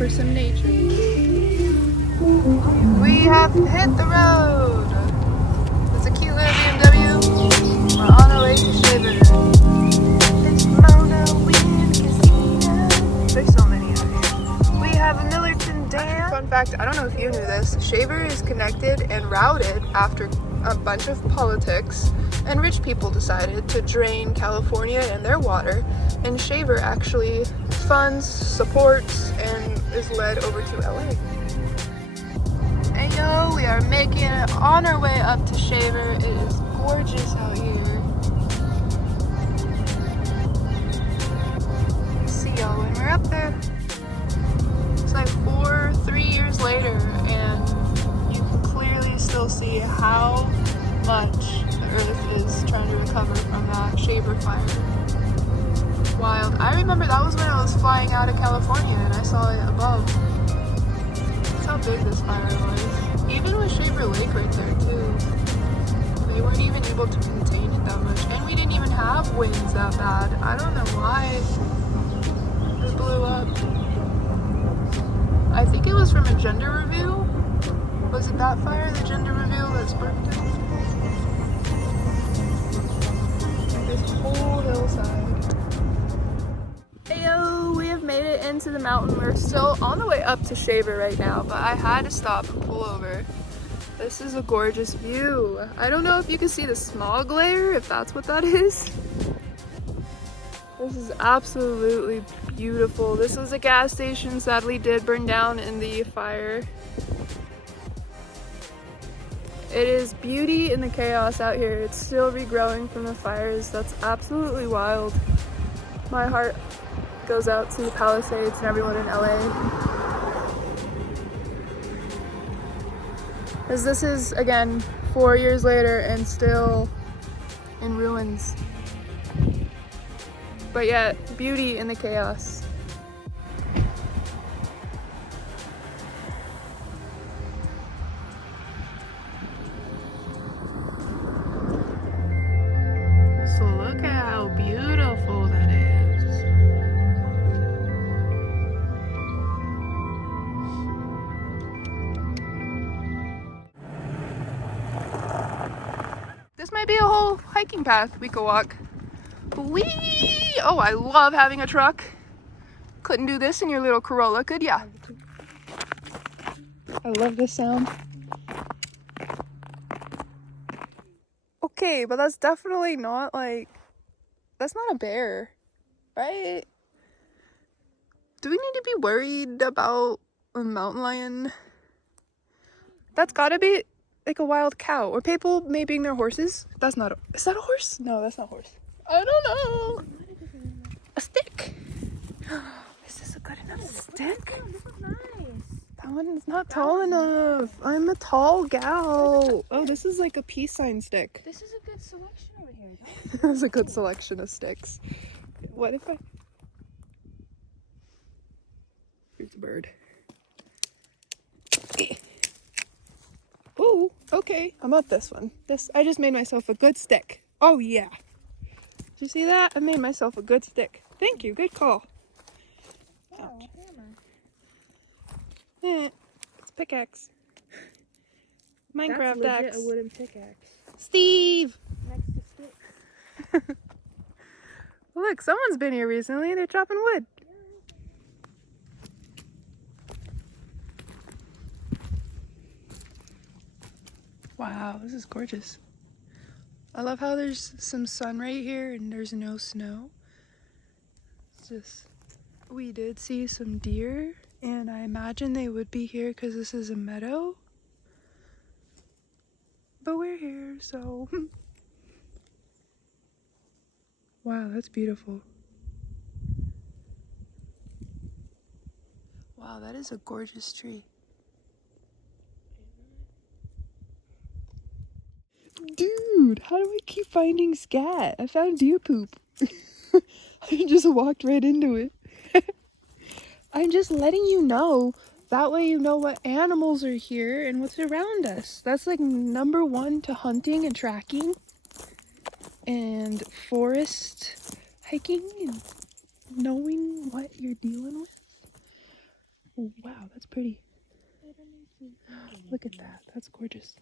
for some nature. We have hit the road. It's a cute little BMW. We're on our way to Shaver. There's so many out here. We have a Millerton Dam. Fun fact, I don't know if you knew this, Shaver is connected and routed after a bunch of politics, and rich people decided to drain California and their water, and Shaver actually funds, supports, and is led over to LA. Hey yo, we are making it on our way up to Shaver. It is gorgeous out here. See y'all when we're up there. It's like 3 years later, and you can clearly still see how much the earth is trying to recover from that Shaver fire. Wild. I remember that was when I was flying out of California and I saw it above. That's how big this fire was. Even with Shaver Lake right there too. They weren't even able to contain it that much. And we didn't even have winds that bad. I don't know why it blew up. I think it was from a gender reveal. Was it that fire, the gender reveal that's burnt it? Like this whole hillside. Heyo, we have made it into the mountain. We're still on the way up to Shaver right now, but I had to stop and pull over. This is a gorgeous view. I don't know if you can see the smog layer, if that's what that is. This is absolutely beautiful. This was a gas station, sadly did burn down in the fire. It is beauty in the chaos out here. It's still regrowing from the fires. That's absolutely wild. My heart goes out to the Palisades and everyone in LA. As this is, again, 4 years later and still in ruins. But yet, beauty in the chaos. So look at how beautiful that is. This might be a whole hiking path we could walk. Whee! Oh, I love having a truck. Couldn't do this in your little Corolla, could ya? I love this sound. Okay, but that's definitely not like, that's not a bear, right? Do we need to be worried about a mountain lion? That's gotta be like a wild cow, or people may bring their horses. That's not is that a horse? No, that's not a horse. I don't know. A stick. Is this a good enough stick? This is nice. That one's not tall enough. I'm a tall gal. Oh, this is like a peace sign stick. This is a good selection over here. That's a good selection of sticks. What if I... Here's a bird. Ooh, okay. I'm up this one. I just made myself a good stick. Oh, yeah. Did you see that? I made myself a good stick. Thank you. Good call. Oh, hammer. It's pickaxe. Minecraft That's legit axe. a wooden pickaxe. Steve! Next to sticks. Look, someone's been here recently. They're chopping wood. Wow, this is gorgeous. I love how there's some sun right here and there's no snow. It's just, we did see some deer, and I imagine they would be here because this is a meadow. But we're here, so. Wow, that's beautiful. Wow, that is a gorgeous tree. Dude, how do I keep finding scat? I found deer poop. I just walked right into it. I'm just letting you know. That way you know what animals are here and what's around us. That's like number one to hunting and tracking and forest hiking and knowing what you're dealing with. Oh, wow, that's pretty. Look at that. That's gorgeous.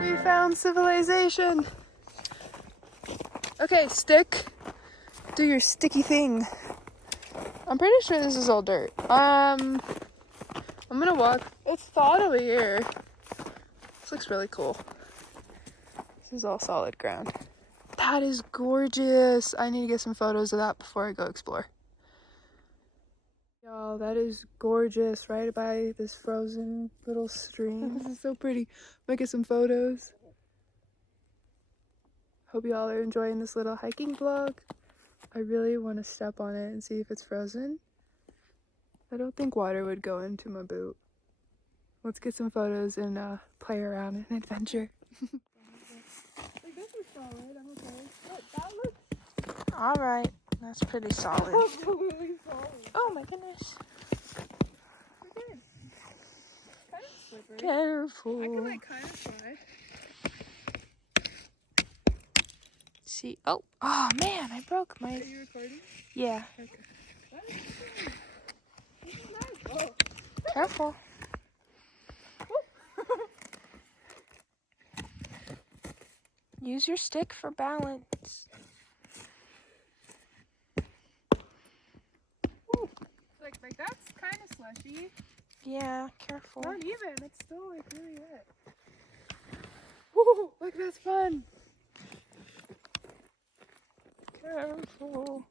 We found civilization. Okay, stick. Do your sticky thing. I'm pretty sure this is all dirt. I'm gonna walk. It's thawed over here. This looks really cool. This is all solid ground. That is gorgeous. I need to get some photos of that before I go explore. Y'all, that is gorgeous right by this frozen little stream. This is so pretty. Might get some photos. Hope y'all are enjoying this little hiking vlog. I really want to step on it and see if it's frozen. I don't think water would go into my boot. Let's get some photos and play around and adventure. Like, this is solid. I'm okay. Look, that looks Alright, that's pretty solid. absolutely solid. Oh my goodness. We're good. Kind of slippery. Careful. I can like kind of fly. See, oh man, I broke Are my, you recording? yeah, Okay. That is fun. This is nice. Oh. careful. Use your stick for balance. Like that's kind of slushy. Yeah, careful. Not even. It's still like really wet. Woo, look, that's fun. Careful.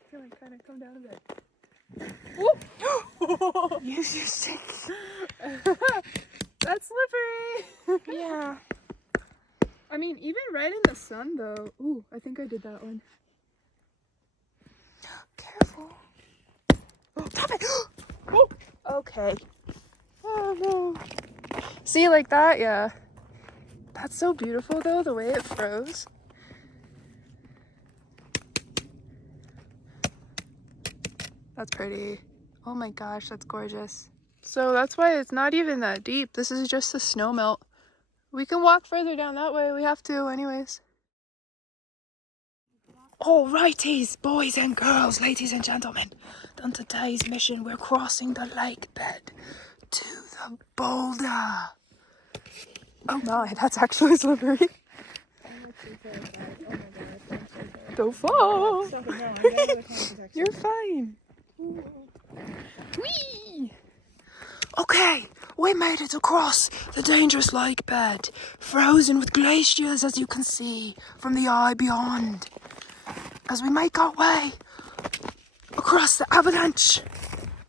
I can like kind of come down a bit. Use your stick. That's slippery. Yeah. I mean, even right in the sun though. Ooh, I think I did that one. Careful. Stop it. Oh, okay. Oh no. See, like that, yeah. That's so beautiful though, the way it froze. That's pretty. Oh my gosh, that's gorgeous. So that's why it's not even that deep. This is just the snow melt. We can walk further down that way. We have to anyways. Alrighties, boys and girls, ladies and gentlemen. On today's mission, we're crossing the lake bed to the boulder. Oh my, that's actually slippery. Don't fall. Stop it, no, I'm getting the protection. You're fine. Whee! Okay, we made it across the dangerous lake bed, frozen with glaciers as you can see from the eye beyond. As we make our way across the avalanche,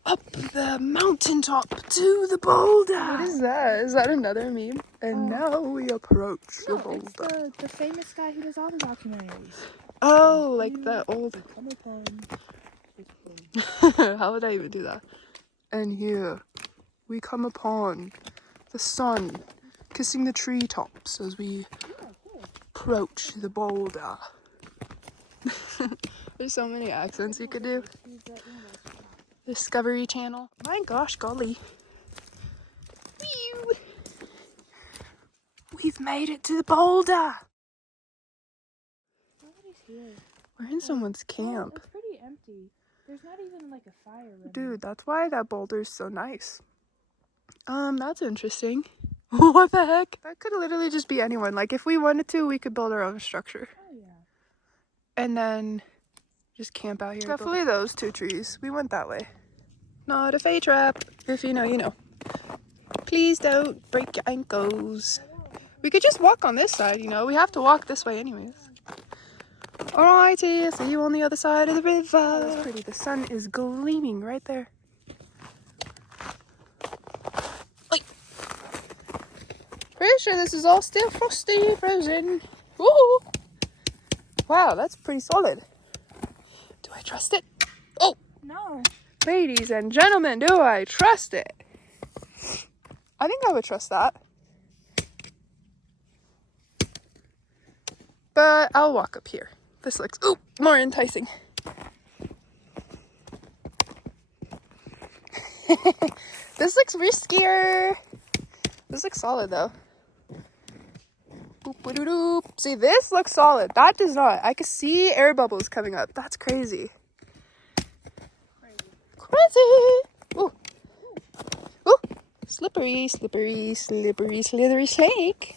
up the mountaintop to the boulder. What is that? Is that another meme? And now we approach the boulder. It's the famous guy who does all the documentaries. Oh, like the old... Come upon How would I even do that? And here we come upon the sun kissing the treetops as we approach the boulder. There's so many accents you could do. Discovery Channel. My gosh, golly. Whew. We've made it to the boulder. Nobody's here. We're in someone's Oh, camp. it's pretty empty. There's not even like a fire running. Dude, that's why that boulder's so nice. That's interesting. What the heck? That could literally just be anyone. Like, if we wanted to, we could build our own structure. Oh yeah. And then just camp out here. Definitely those two trees. We went that way. Not a fay trap. If you know, you know. Please don't break your ankles. We could just walk on this side, you know. We have to walk this way anyways. Alrighty, see you on the other side of the river. Oh, that's pretty. The sun is gleaming right there. Oi. Pretty sure this is all still frosty, frozen. Woo! Wow, that's pretty solid. Do I trust it? Oh! No. Ladies and gentlemen, do I trust it? I think I would trust that. But I'll walk up here. This looks, ooh, more enticing. This looks riskier. This looks solid though. Boop-a-doo-doo. See, this looks solid. That does not. I can see air bubbles coming up. That's crazy. Crazy. Ooh. Ooh. Slippery, slippery, slippery, slithery snake.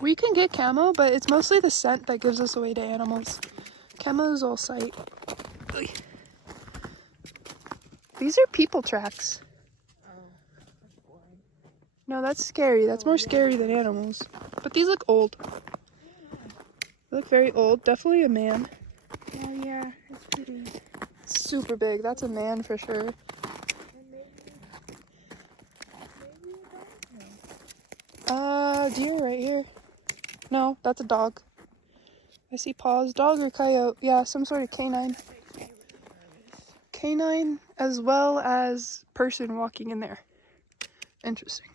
We can get camo, but it's mostly the scent that gives us away to animals. Camo is all sight. Ugh. These are people tracks. No, that's scary. That's more scary than animals. But these look old. They look very old. Definitely a man. Oh yeah, it's pretty. Super big. That's a man for sure. Deer right here. No, that's a dog. I see paws. Dog or coyote. Yeah, some sort of canine. Canine as well as person walking in there. Interesting.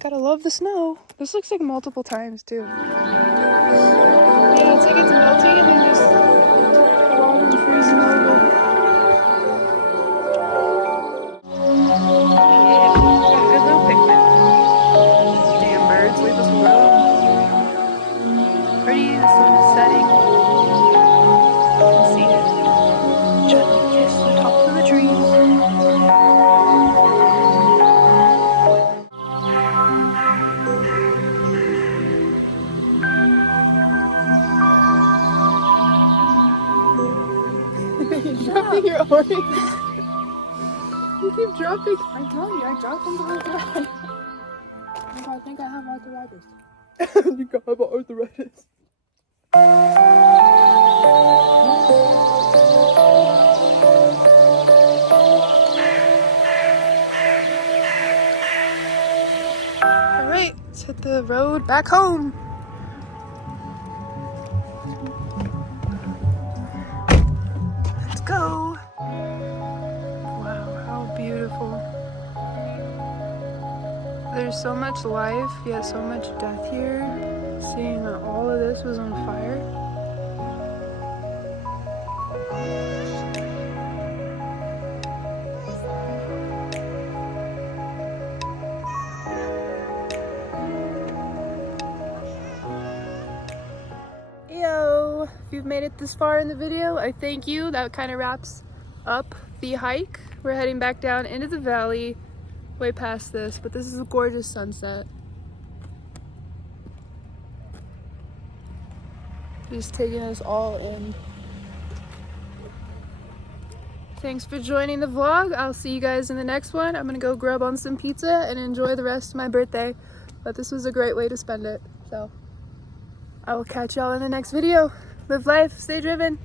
Gotta love the snow. This looks like multiple times too. Yeah, it's like it's melting and then just warm and freezing over. Yeah, got a good little picnic. Damn birds, leave us alone. Pretty, the sun is setting. You can see it. Gently kiss the tops of the trees. You're dropping your orange. You keep dropping. I told you, I dropped them the whole time. I think I have arthritis. You got arthritis. Alright, let's hit the road back home. Let's go. Wow, how beautiful. There's so much life, yet so much death here. Seeing that all of this was on fire. Yo, if you've made it this far in the video, I thank you. That kind of wraps up the hike. We're heading back down into the valley, way past this, but this is a gorgeous sunset. Just taking us all in. Thanks for joining the vlog. I'll see you guys in the next one. I'm gonna go grub on some pizza and enjoy the rest of my birthday. But this was a great way to spend it. So I will catch y'all in the next video. Live life, stay driven.